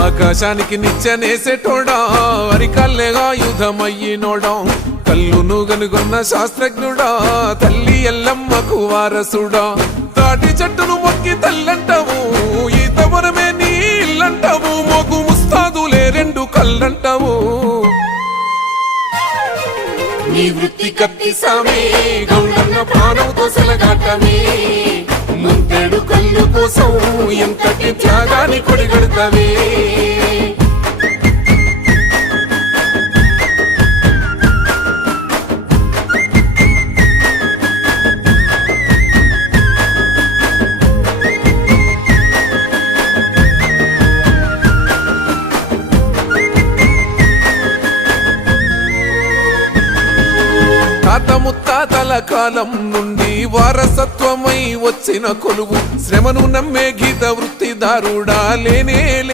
ఆకాశానికి నిచ్చెనేసేటోడా అరికల్లేగా యుధమయ్యినోడా కల్లును గనుగొన్న శాస్త్రజ్ఞుడా తల్లి ఎల్లమ్మకు వారసుడా తాటి చెట్టును మొక్కి తల్లంటావు ఈత వరమే నీళ్ళంటావు మోగు ముస్తాదులే రెండు కళ్ళంటావు నీ వృత్తి కత్తి సామే గౌడన్న ప్రాణం కోసలగాటమే ముంతేడు కళ్ళు కోసం ఎంతటి త్యాగాన్ని కొడిగడతావే తాత ముత్తాతల కాలం నుండి వారసత్వమై వచ్చిన కొలువు శ్రమను నమ్మే గీత వృత్తిదారుడా లేనే